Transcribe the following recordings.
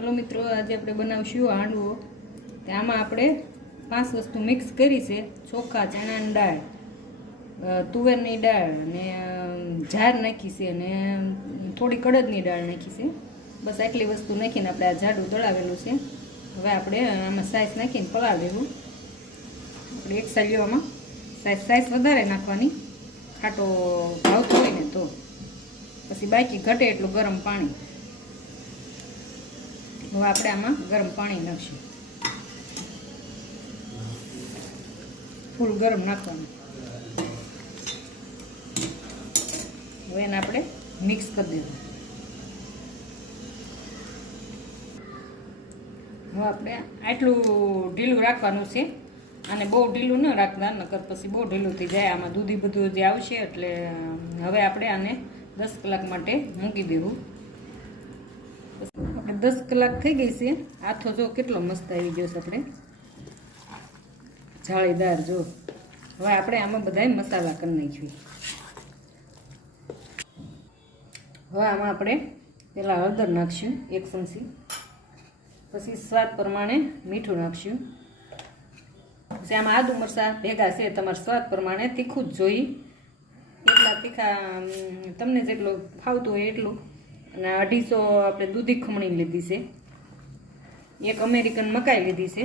Hello मित्रों, आज આપણે બનાવશું હાંડવો। આમાં આપણે 5 વસ્તુ મિક્સ કરી છે। ચોખા, ચણાની દાળ, તુવેરની દાળ અને ઝાર નાખી છે અને થોડી કડદની દાળ નાખી છે। બસ આટલી વસ્તુ નાખીને આપણે આ જાડું દળાવેલું છે। હવે આપણે આમાં સાઈઝ નાખીને પલાળી દેવું। આપણે એક સાઈડમાં સાઈઝ વધારે નાખવાની, ખાટો ભાવતો હોય ને તો। પછી બાકી ઘટે એટલું ગરમ પાણી। હવે આપણે આમાં ગરમ પાણી નાખશું, ફૂલ ગરમ નાખવાનું। હવે એને આપણે મિક્સ કરી દેવું। હવે આપણે આટલું ઢીલું રાખવાનું છે, અને બહુ ઢીલું ન રાખતા, નકર પછી બહુ ઢીલું થઈ જાય। આમાં દૂધી બધું જે આવશે એટલે હવે આપણે આને 10 કલાક માટે મૂકી દેવું। 10 કલાક થઈ ગઈ છે। આથો જો કેટલો મસ્ત આવી ગયો છે, આપણે જાળીદાર જો। હવે આપણે આમાં બધા મસાલા કરી નાખ્યું। હવે આમાં આપણે પહેલાં હળદર નાખશું 1 ચમચી, પછી સ્વાદ પ્રમાણે મીઠું નાખશું, પછી આમાં આદુ મરચાં ભેગા છે, તમારા સ્વાદ પ્રમાણે તીખું જ જોઈ, એટલા તીખા તમને જેટલું ફાવતું હોય એટલું। અને 250 આપણે દૂધી ખમણી લીધી છે, 1 અમેરિકન મકાઈ લીધી છે।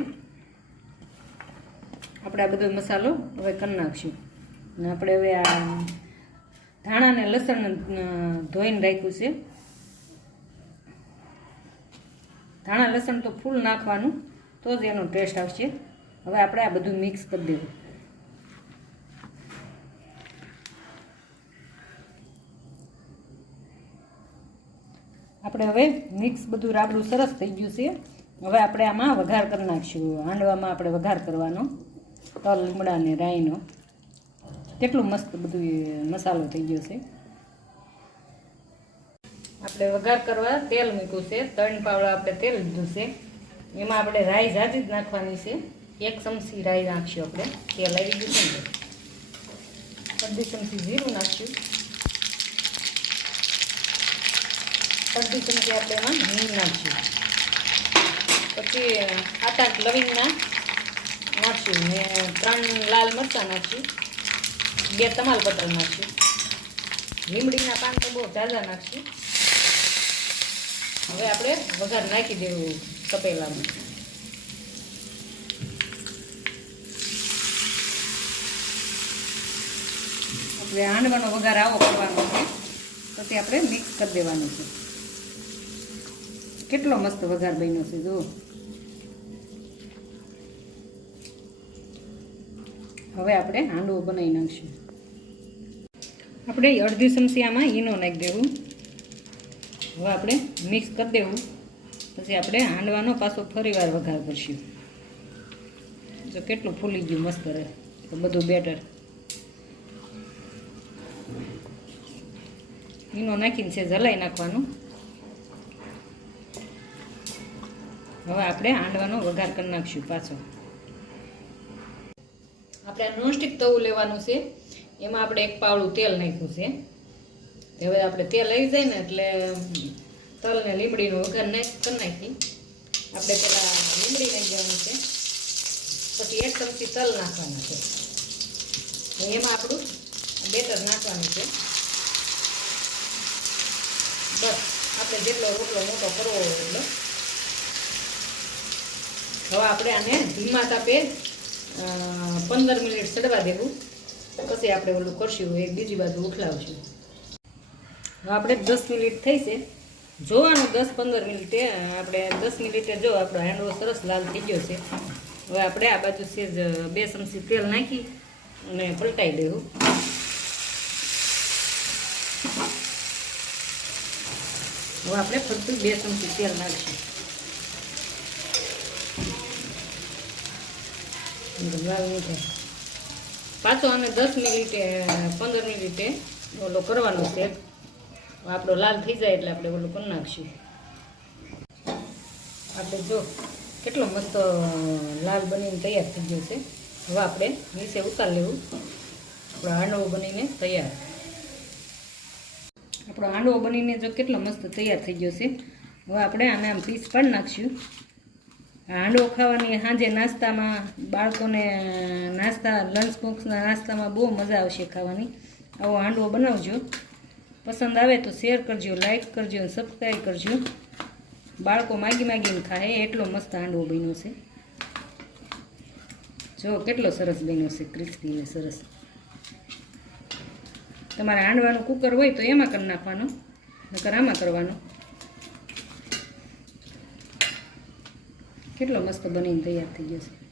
આપણે આ બધો મસાલો હવે કરી નાખશું। અને આપણે હવે આ ધાણા અને લસણ ધોઈને રાખ્યું છે। ધાણા લસણ તો ફૂલ નાખવાનું, તો જ એનો ટેસ્ટ આવશે। હવે આપણે આ બધું મિક્સ કરી દેવું। આપણે હવે મિક્સ બધું રાબડું સરસ થઈ ગયું છે। હવે આપણે આમાં વઘાર કરી નાખશું। હાંડવામાં આપણે વઘાર કરવાનો, તલ, લીમડા ને રાઈનો। કેટલું મસ્ત બધું મસાલો થઈ ગયો છે। આપણે વઘાર કરવા તેલ મૂક્યું છે, 3 પાવડા આપણે તેલ લીધું છે। એમાં આપણે રાઈ ઝાઝી જ નાખવાની છે, 1 ચમચી રાઈ નાખશું આપણે। તેલ આવી ગયું છે ને, અડધી ચમચી જીરું નાખશું, અડધી ચમચી આપણે એમાં હિંગ નાખશું, પછી 8 લવિંગના નાખશું ને 3 લાલ મરચાં નાખશું, 2 તમાલપત્ર નાખશું, લીમડીના પાન તો બહુ ઝાઝા નાખશું। હવે આપણે વઘાર નાખી દેવું તપેલામાં। આપણે હાંડવાનો વઘાર આવો કરવાનો છે, પછી આપણે મિક્સ કરી દેવાનું છે। કેટલો મસ્ત વઘાર બન્યો છે જુઓ। હવે આપણે હાંડવો બનાવી નાખશું। આપણે અડધી ચમચી આમાં ઈનો નાખી દેવું। હવે આપણે મિક્સ કરી દેવું, પછી આપણે હાંડવાનો પાછો ફરીવાર વઘાર કરશું। જો કેટલું ફૂલી ગયું મસ્ત રહે બધું બેટર। ઈનો નાખીને છે જલાઈ નાખવાનું। હવે આપણે હાંડવાનો વઘાર કરી નાખશું પાછો। આપણે નોનસ્ટિક તવું લેવાનું છે, એમાં આપણે 1 પાવડું તેલ નાખ્યું છે। હવે આપણે તેલ આવી જાય ને એટલે તલ ને લીમડીનો વઘાર કરી નાખી। આપણે પેલા લીમડી નાખી દેવાનું છે, પછી 1 ચમચી તલ નાખવાના છે, એમાં આપણું બેટર નાખવાનું છે। બસ આપણે જેટલો રોટલો મોટો કરવો હોય એટલો। હવે આપણે આને ધીમા તાપે 15 મિનિટ ચડવા દેવું, પછી આપણે ઓલું કરશું, એક બીજી બાજુ ઉઠલાવશું। હવે આપણે 10 મિનિટ થઈ છે, જોવાનું 10-15 મિનિટે। આપણે 10 મિનિટે જો આપણો હાંડવો સરસ લાલ થઈ ગયો છે। હવે આપણે આ બાજુ સેજ 2 ચમચી તેલ નાખી અને પલટાઈ દેવું। હવે આપણે ફક્ત 2 ચમચી તેલ નાખીશું, લાલ નહીં થાય પાછો। અને 10 મિનિટે 15 મિનિટે ઓલો કરવાનો છે, આપણો લાલ થઈ જાય એટલે આપણે ઓલું કરી નાખશું। આપણે જો કેટલો મસ્ત લાલ બનીને તૈયાર થઈ ગયો છે। હવે આપણે નીચે ઉતારી લેવું। આપણો હાંડવો બનીને તૈયાર। આપણો હાંડવો બનીને જો કેટલો મસ્ત તૈયાર થઈ ગયો છે। હવે આપણે આને આમ પીસ પાડી નાખશું. હાંડવો ખાવાની સાંજે નાસ્તામાં બાળકોને નાસ્તા લંચ બોક્સના નાસ્તામાં બહુ મજા આવશે ખાવાની. આવો હાંડવો બનાવજો. પસંદ આવે તો શેર કરજો, લાઈક કરજો અને સબસ્ક્રાઈબ કરજો. બાળકો માગી માગીને ખાય એટલો મસ્ત હાંડવો બન્યો છે. જો કેટલો સરસ બન્યો છે, ક્રિસ્પી ને સરસ. તમારે હાંડવાનું કુકર હોય તો એમાં કરી નાખવાનું, નકર આમાં કરવાનું. કેટલો મસ્ત બનીને તૈયાર થઈ ગયો છે.